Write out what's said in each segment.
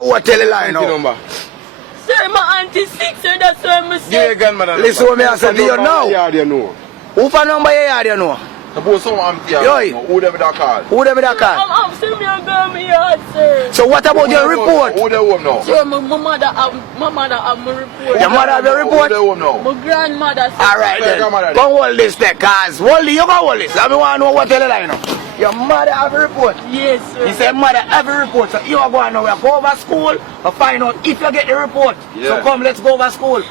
What tell the line now? Number. Sir, my auntie sick, sir, that's why I'm sick. Give again, madam. Listen what me I say to you now. You know. Who for number you yard you know? Suppose someone auntie. Yo. Who them that call? Who them that call? I'm still me and girl me yard, sir. So what about your report? Who they home now? Sir, my mother have my report. Your mother have your Who report? they home now? My grandmother, sir. Alright then. Come hold this there, cause hold it, you go hold this. I want to know what tell the line now. Your mother have a report. Yes, sir. He said mother have a report. So you are going now. Go over school and find out if you get the report. Yeah. So come, let's go over school.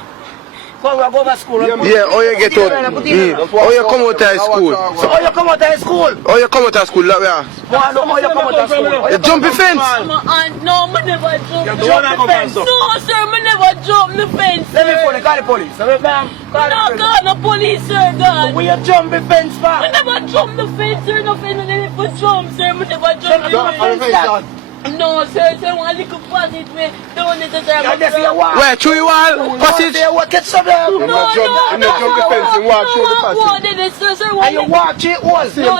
Come, we'll go over school. Yeah, how you get out? How you come out of school? So how you come out of school? How you come out of school? Like where? How you come out of school? You jump the fence? My aunt, no, I never jump You the jump the fence? No, sir, I never jump the fence, Let me sir. call the police. So, ma'am, No, God, no police, sir, God. Will you jump the fence, I man? never jump the fence, sir. No fence, I never jump, sir. I never jump the fence. No, sir, sir, one little passage way down it, sir. You just see a wall. Where? Through the wall? Passage? There, what catch some them? You not jump the fence, you walk through the passage. And you walk through it was. No.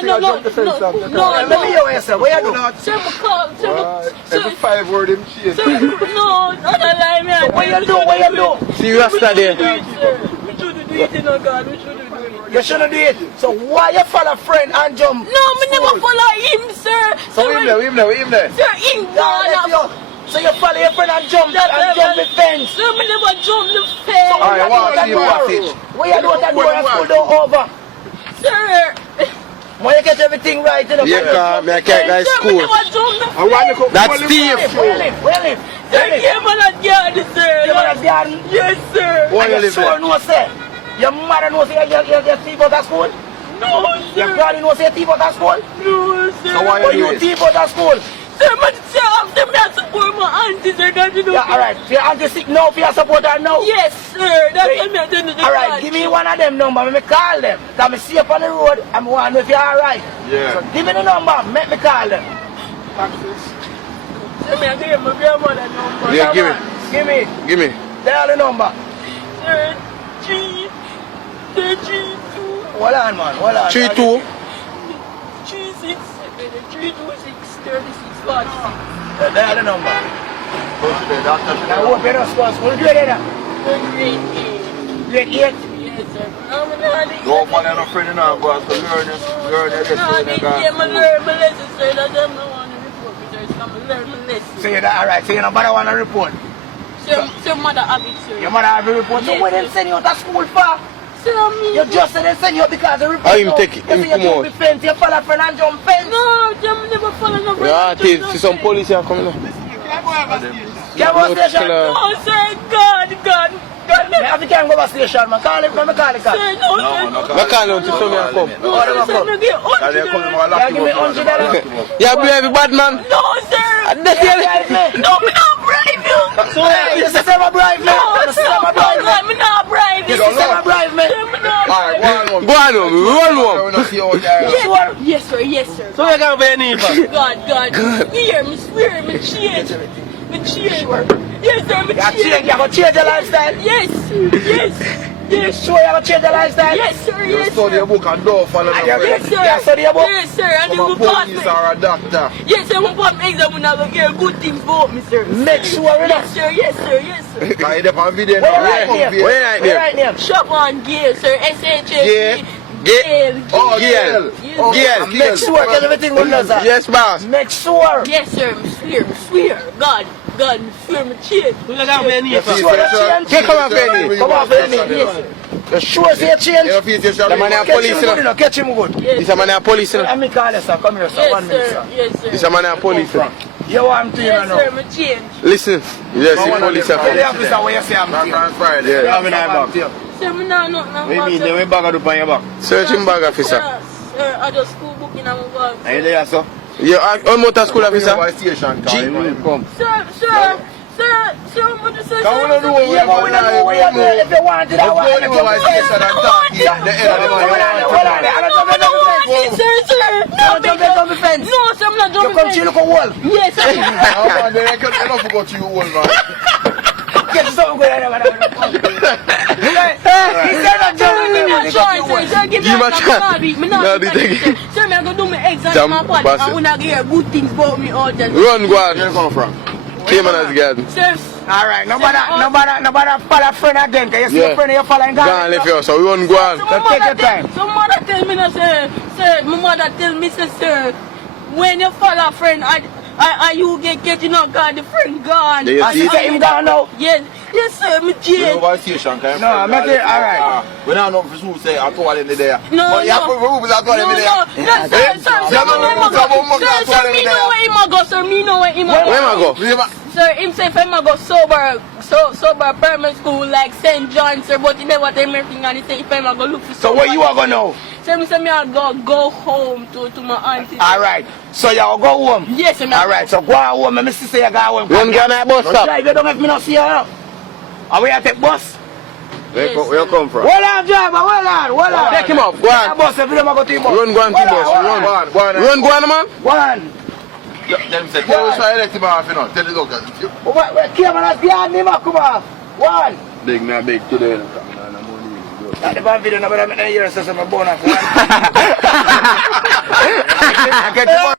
Let me hear you, sir. What you do? Sir, my car, sir, Every 5 word him change. no, not a lie, man. What you do? What you do? See you yesterday. We shouldn't do it, you know, God. We shouldn't do it. You shouldn't do it. So why you follow friend and jump? No, me never follow him, sir. So him there. Sir, him gone. So you follow your friend and jump the fence. Sir, me never jump the fence. Alright, walk in, what you do at the door and school door over? Sir. When you get everything right, you know. Yeah, I can't go to Sir, me school. never jump the fence. That's Steve. Where you live? Where you live? Sir, came on a garden, sir. You want a garden? Yes, sir. Where you And you live sure there? know, sir? Your mother knows you're thief out of school? No, Your sir. granny knows you're thief out of school? No, sir. So why But you you do it? thief out of school? Sir, man, sir, after me, I support my auntie, sir. God, you know. Yeah, alright. So your auntie sick now for your supporter now? Yes, sir. That's what me I done to the Alright, give me one of them number, let me call them. Cause me see up on the road, I'm want to know if you're alright. Yeah. So give me the number, make me call them. Sir, me I give my grandmother number. Yeah, give me. Give me. Give me. Tell the number. Sir, 3, 2, Hold on, man, hold on. 3-2. 3, 6, 326, 36, 46. Tell the number. Now hope you don't score school grade now. Grade 8. Grade 8. Yes, sir. I'm not Go up on your friend now, go ask for learn your I'm learn my lesson, sir. That's why I want to report me, sir. So I'm learn my lesson. So you're alright, so you don't bother want to report. Sir, mother have it, sir. Your mother have a report, so Yes, what them send you to school for? Sir, me. You just said they send you because the report. Oh, him take it, him you come jump out. the fence, you follow friend and jump fence. No, I'm never following no Yeah, see some police here coming up. Can go station? No, sir. God. You have to go station, man. Call it, man. Call it. Sir, no, sir. I can't know to some here come. No, sir, no, get $100. Give me $100. Yeah, be every bad man. No, sir. Drive me. No, me not bribe you. So, you say my bribe me? No, You say sir, my bribe me? me not bribe you. You say my bribe me? Sir, me not bribe you. Go on home, run home. Yes, sir, yes, sir. So you can't pay any God. Me swear, me change. Me change. Yes, sir, me change. You gonna change your lifestyle? Yes. You sure you gonna change your lifestyle? Yes, sir, You yes, study sir. a book and don't follow the Yes, friend. sir. You study a book? Yes, sir. And From a if we pass police me. or a doctor. Yes, sir. We pass me exam, we not gonna hear good things about me, sir. Make sure you know. Yes, sir. Yes, sir. Yes, sir. Can you depend on video Where now? you right there? Where you right Where there? right there? Shop on Gale, sir. S-H-A-P. Gail. Oh, Gail. Oh, Gail. Make sure get everything good, sir. Yes, boss. Make sure. Yes, sir. Me swear. God, me swear, me change. Take come on, Benny. Come on, Benny. Yes, sir. You sure say you change? The man a Catch police, him you good, know. you know. Catch him good. This a man a police, you know. Let me call you, sir. Come here, sir. Yes, 1 minute, sir. sir. Yes, sir. This a man a police, you know. You want to, you Yes, know. sir. Me change. Listen. Yes, the police Tell the are officer what you say I'm coming. saying. Friday. Yeah, Yeah. I'm in back. Sir, me not nothing about What you mean? sir. They bag up on your back. Searching bag officer. Sir, I just school book in my bag. Are you there, sir? You are motor school officer? Station, G. come. Sir, what you say? Come on, do Yeah, but we don't know what you do. If you want it, I want it. Station and talk. The end of the Hold on, I don't jump in the fence. Sir. I don't jump in the fence. No, sir, I'm not You jumping. come to look a wall. Yes, sir. Oh man, they can't enough go to you, old man. Get something good out of it. He said not jumping in the fence. Sir, give me a chance. No, they take it. Sir, I'm going to do my exam Jump, in my body. boss. I'm going to hear good things about me all the time. Run, go on. Where you come from? Came on as God. Sir, Alright, nobody follow friend again. Cause you see your friend, you follow and Go on, left you, so we won't go on. So take your time. So mother tell me, no, sir, my mother tell me, sir, when you follow a friend, I you get you know, God, the friend gone. Yeah, you I see see him gone now. Yes, sir, me jail. No, make it alright. We don't know for sure say I told him there. No, But you have to prove that I told him there. Sir, me know where him a go, sir, me know where him a Where am I go. go? Sir, him say if him a go sober primary school like St. John, sir, but he never tell me anything and he say if him a go look for So where you are going now? Sir, me say me a go home to my auntie. Alright. So you go home? Yes, sir. Alright, so go home. Let me see say you go home. One guy at bus Don't stop. drive, you don't have me not see you. Are we at the bus? Where you come from? Hold on, driver, hold on. Take him up, go on. Bus, if you don't go to the bus. Run, go on, to bus. Run, go on, man. Go on. Them say, tell us why I let him off, you know. Tell the doctor. Wait, Cameron has behind him, come on. One. Big, not big today. Not the bad video, but I'm in here, so I'm a bonus. I get the